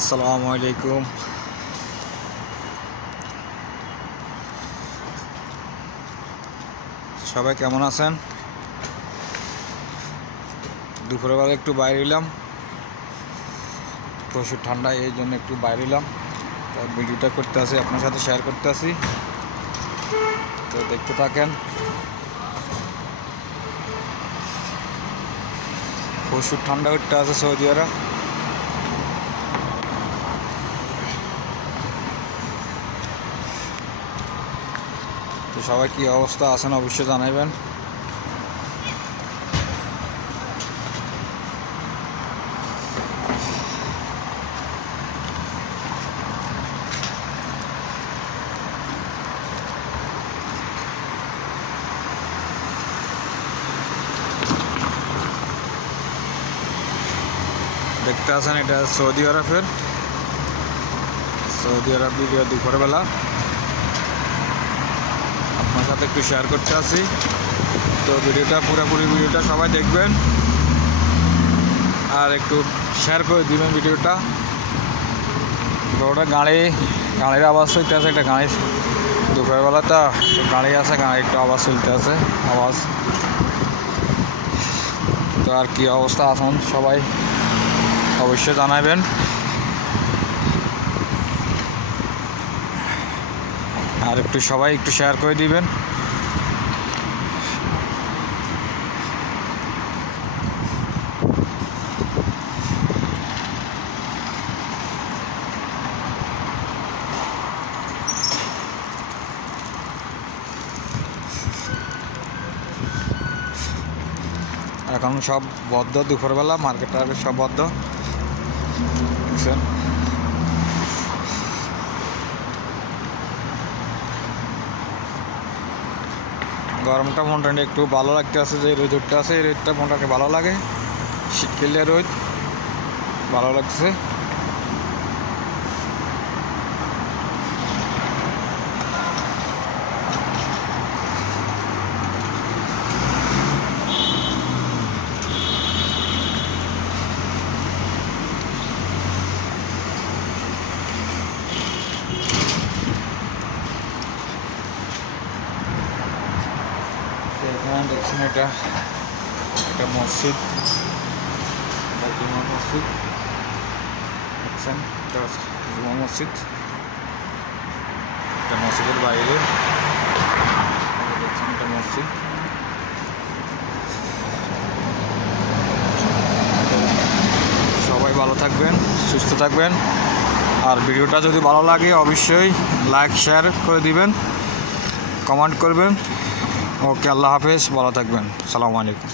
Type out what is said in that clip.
আসসালামু আলাইকুম। সবাই কেমন আছেন? দুপুরবেলা একটু বাইরে এলাম, প্রচুর ঠান্ডা, এই জন্য একটু বাইরে এলাম। তাই ভিডিওটা করতে আসি, আপনার সাথে শেয়ার করতে আসি, তো দেখতে থাকেন। প্রচুর ঠান্ডা করতে আছে সৌদি আরব। তো সবাই কী অবস্থা আছেন অবশ্যই জানাবেন। দেখতে আছেন এটা সৌদি আরবের ভিডিও দুপুরবেলা আপনার সাথে একটু শেয়ার করতে আসি। তো পুরোপুরি ভিডিওটা সবাই দেখবেন আর একটু শেয়ার করে দিবেন ভিডিওটা। তো ওটা গাড়ির আওয়াজ চলতে আছে, একটা গাড়ি দুপুরবেলা তো গাড়ি আছে, গাড়ি একটু আওয়াজ চলতে আছে আওয়াজ। তো আর কি অবস্থা আছেন সবাই অবশ্যই জানাবেন। আর সবাই একটু শেয়ার করে দিবেন। এখন সব বদ্ধ, দুপুরবেলা মার্কেট সব বদ্ধ, দেখছেন। গরমটা মোটামুটি একটু ভালো লাগতে আছে, যে রোদটা আছে এই রোদটা মোটামুটি ভালো লাগে, শীতকালে রোদ ভালো লাগছে। এখানে দেখছেন এটা মসজিদ, জুমা মসজিদ দেখছেন, এটা জুমা মসজিদ, এটা মসজিদের বাইরে দেখছেন এটা মসজিদ। সবাই ভালো থাকবেন, সুস্থ থাকবেন। আর ভিডিওটা যদি ভালো লাগে অবশ্যই লাইক শেয়ার করে দিবেন, কমেন্ট করবেন। ওকে, আল্লাহ হাফেজ, ভালো থাকবেন, আসসালামু আলাইকুম।